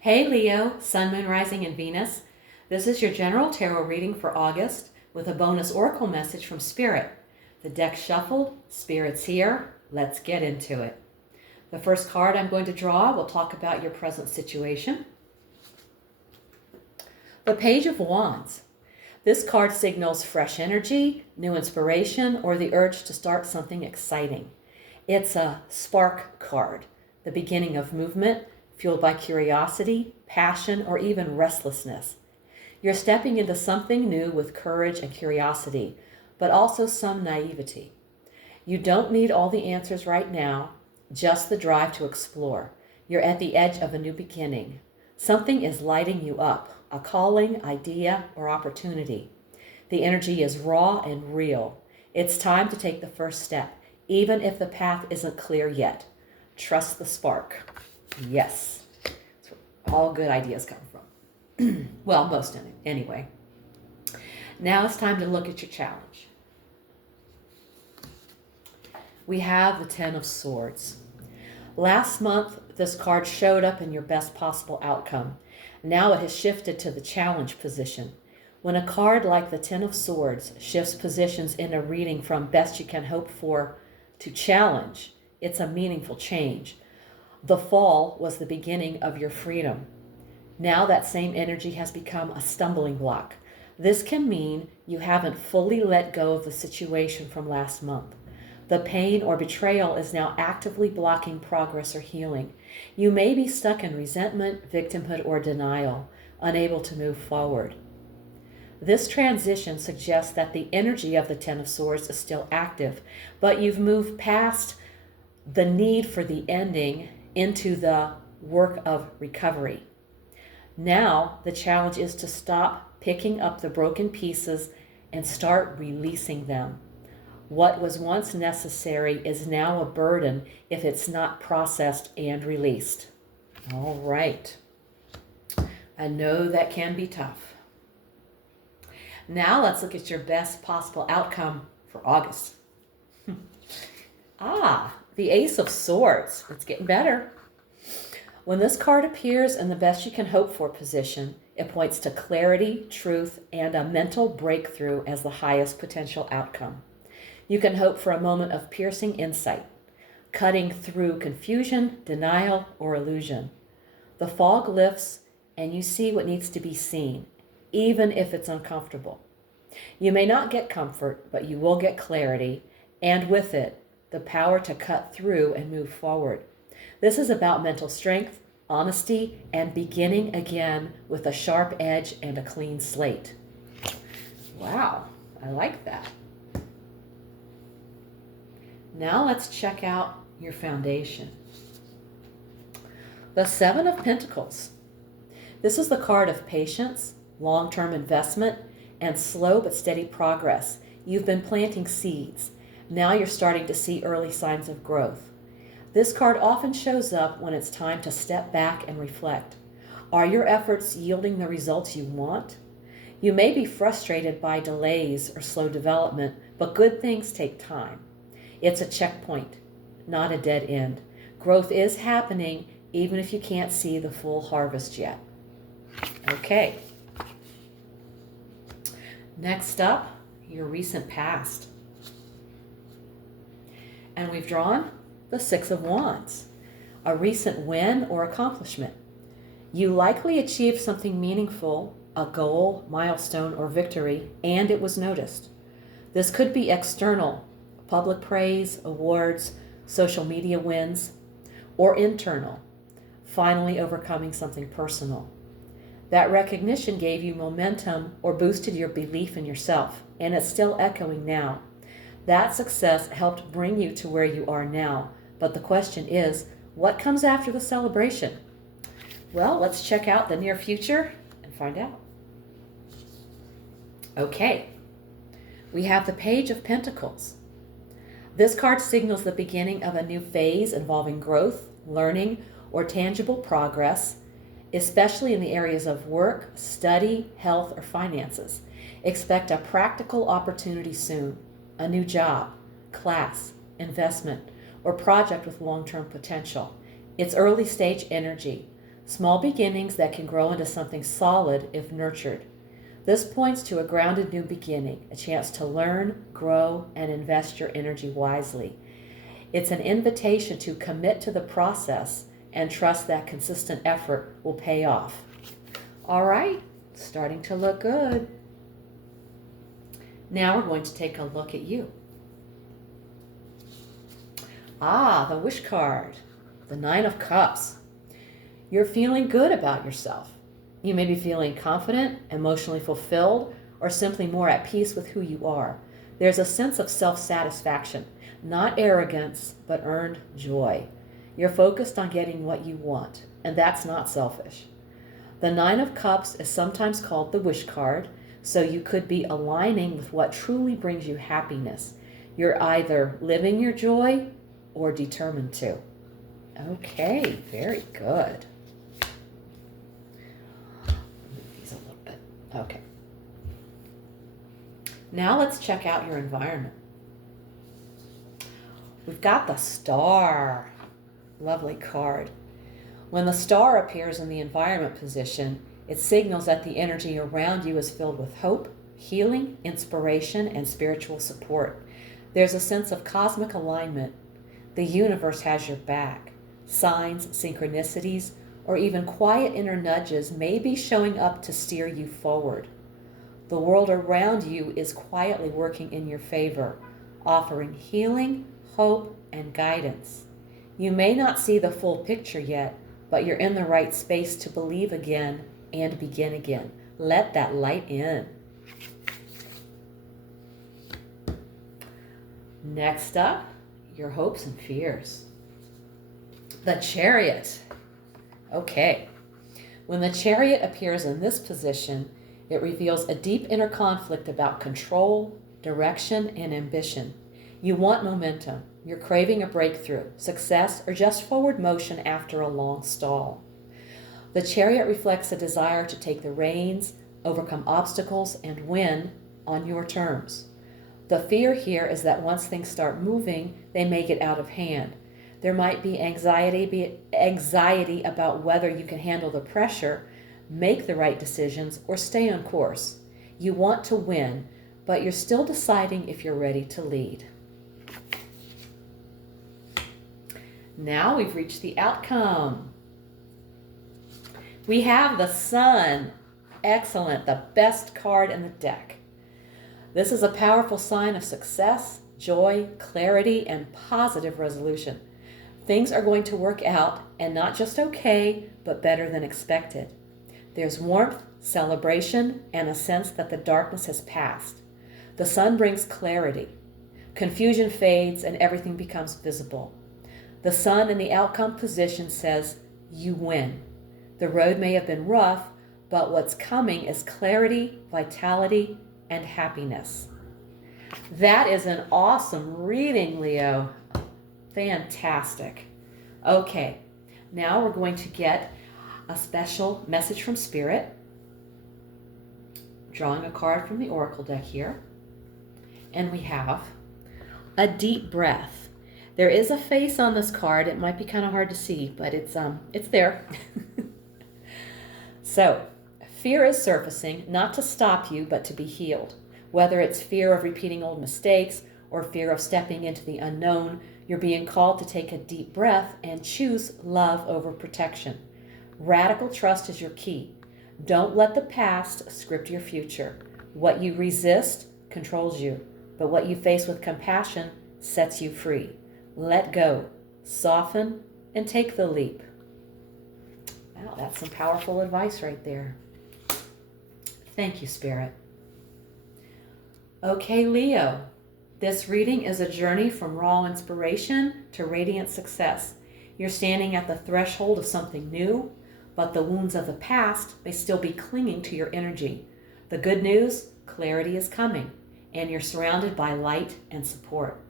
Hey Leo, Sun, Moon, Rising, and Venus. This is your general tarot reading for August with a bonus oracle message from Spirit. The deck shuffled, Spirit's here. Let's get into it. The first card I'm going to draw will talk about your present situation. The Page of Wands. This card signals fresh energy, new inspiration, or the urge to start something exciting. It's a spark card, the beginning of movement, fueled by curiosity, passion, or even restlessness. You're stepping into something new with courage and curiosity, but also some naivety. You don't need all the answers right now, just the drive to explore. You're at the edge of a new beginning. Something is lighting you up, a calling, idea, or opportunity. The energy is raw and real. It's time to take the first step, even if the path isn't clear yet. Trust the spark. Yes, that's where all good ideas come from. Well, most anyway. Now it's time to look at your challenge. We have the Ten of Swords. Last month, this card showed up in your best possible outcome. Now it has shifted to the challenge position. When a card like the Ten of Swords shifts positions in a reading from best you can hope for to challenge, it's a meaningful change. The fall was the beginning of your freedom. Now that same energy has become a stumbling block. This can mean you haven't fully let go of the situation from last month. The pain or betrayal is now actively blocking progress or healing. You may be stuck in resentment, victimhood, or denial, unable to move forward. This transition suggests that the energy of the Ten of Swords is still active, but you've moved past the need for the ending into the work of recovery. Now, the challenge is to stop picking up the broken pieces and start releasing them. What was once necessary is now a burden if it's not processed and released. All right. I know that can be tough. Now let's look at your best possible outcome for August. The Ace of Swords. It's getting better. When this card appears in the best you can hope for position, it points to clarity, truth, and a mental breakthrough as the highest potential outcome. You can hope for a moment of piercing insight, cutting through confusion, denial, or illusion. The fog lifts and you see what needs to be seen, even if it's uncomfortable. You may not get comfort, but you will get clarity, and with it, the power to cut through and move forward. This is about mental strength, honesty, and beginning again with a sharp edge and a clean slate. Wow, I like that. Now let's check out your foundation. The Seven of Pentacles. This is the card of patience, long-term investment, and slow but steady progress. You've been planting seeds. Now you're starting to see early signs of growth. This card often shows up when it's time to step back and reflect. Are your efforts yielding the results you want? You may be frustrated by delays or slow development, but good things take time. It's a checkpoint, not a dead end. Growth is happening even if you can't see the full harvest yet. Okay. Next up, your recent past. And we've drawn the Six of Wands, a recent win or accomplishment. You likely achieved something meaningful, a goal, milestone, or victory, and it was noticed. This could be external, public praise, awards, social media wins, or internal, finally overcoming something personal. That recognition gave you momentum or boosted your belief in yourself, and it's still echoing now. That success helped bring you to where you are now, but the question is, what comes after the celebration? Well, let's check out the near future and find out. Okay, we have the Page of Pentacles. This card signals the beginning of a new phase involving growth, learning, or tangible progress, especially in the areas of work, study, health, or finances. Expect a practical opportunity soon, a new job, class, investment, or project with long-term potential. It's early stage energy. Small beginnings that can grow into something solid if nurtured. This points to a grounded new beginning, a chance to learn, grow, and invest your energy wisely. It's an invitation to commit to the process and trust that consistent effort will pay off. All right, starting to look good. Now we're going to take a look at you. The wish card, the Nine of Cups. You're feeling good about yourself. You may be feeling confident, emotionally fulfilled, or simply more at peace with who you are. There's a sense of self-satisfaction, not arrogance, but earned joy. You're focused on getting what you want, and that's not selfish. The Nine of Cups is sometimes called the wish card, so you could be aligning with what truly brings you happiness. You're either living your joy or determined to. Okay, very good. Move these a little bit. Okay. Now let's check out your environment. We've got the Star. Lovely card. When the Star appears in the environment position, it signals that the energy around you is filled with hope, healing, inspiration, and spiritual support. There's a sense of cosmic alignment. The universe has your back. Signs, synchronicities, or even quiet inner nudges may be showing up to steer you forward. The world around you is quietly working in your favor, offering healing, hope, and guidance. You may not see the full picture yet, but you're in the right space to believe again and begin again. Let that light in. Next up, your hopes and fears. The Chariot. Okay. When the Chariot appears in this position, it reveals a deep inner conflict about control, direction, and ambition. You want momentum. You're craving a breakthrough, success, or just forward motion after a long stall. The Chariot reflects a desire to take the reins, overcome obstacles, and win on your terms. The fear here is that once things start moving, they may get out of hand. There might be anxiety about whether you can handle the pressure, make the right decisions, or stay on course. You want to win, but you're still deciding if you're ready to lead. Now we've reached the outcome. We have the Sun. Excellent, the best card in the deck. This is a powerful sign of success, joy, clarity, and positive resolution. Things are going to work out, and not just okay, but better than expected. There's warmth, celebration, and a sense that the darkness has passed. The Sun brings clarity. Confusion fades and everything becomes visible. The Sun in the outcome position says, you win. The road may have been rough, but what's coming is clarity, vitality, and happiness. That is an awesome reading, Leo. Fantastic. Okay, now we're going to get a special message from Spirit. Drawing a card from the Oracle deck here. And we have a deep breath. There is a face on this card. It might be kind of hard to see, but it's there. So, fear is surfacing, not to stop you, but to be healed. Whether it's fear of repeating old mistakes or fear of stepping into the unknown, you're being called to take a deep breath and choose love over protection. Radical trust is your key. Don't let the past script your future. What you resist controls you, but what you face with compassion sets you free. Let go, soften, and take the leap. Wow, that's some powerful advice right there. Thank you, Spirit. Okay, Leo. This reading is a journey from raw inspiration to radiant success. You're standing at the threshold of something new, but the wounds of the past may still be clinging to your energy. The good news, clarity is coming, and you're surrounded by light and support.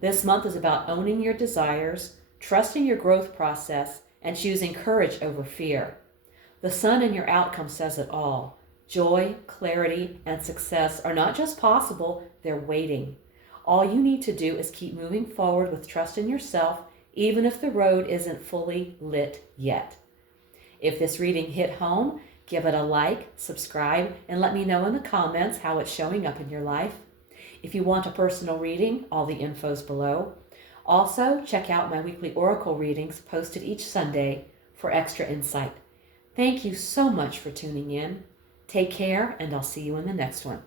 This month is about owning your desires, trusting your growth process, and choosing courage over fear. The Sun in your outcome says it all. Joy, clarity, and success are not just possible, they're waiting. All you need to do is keep moving forward with trust in yourself, even if the road isn't fully lit yet. If this reading hit home, give it a like, subscribe, and let me know in the comments how it's showing up in your life. If you want a personal reading, all the info's below. Also, check out my weekly oracle readings posted each Sunday for extra insight. Thank you so much for tuning in. Take care, and I'll see you in the next one.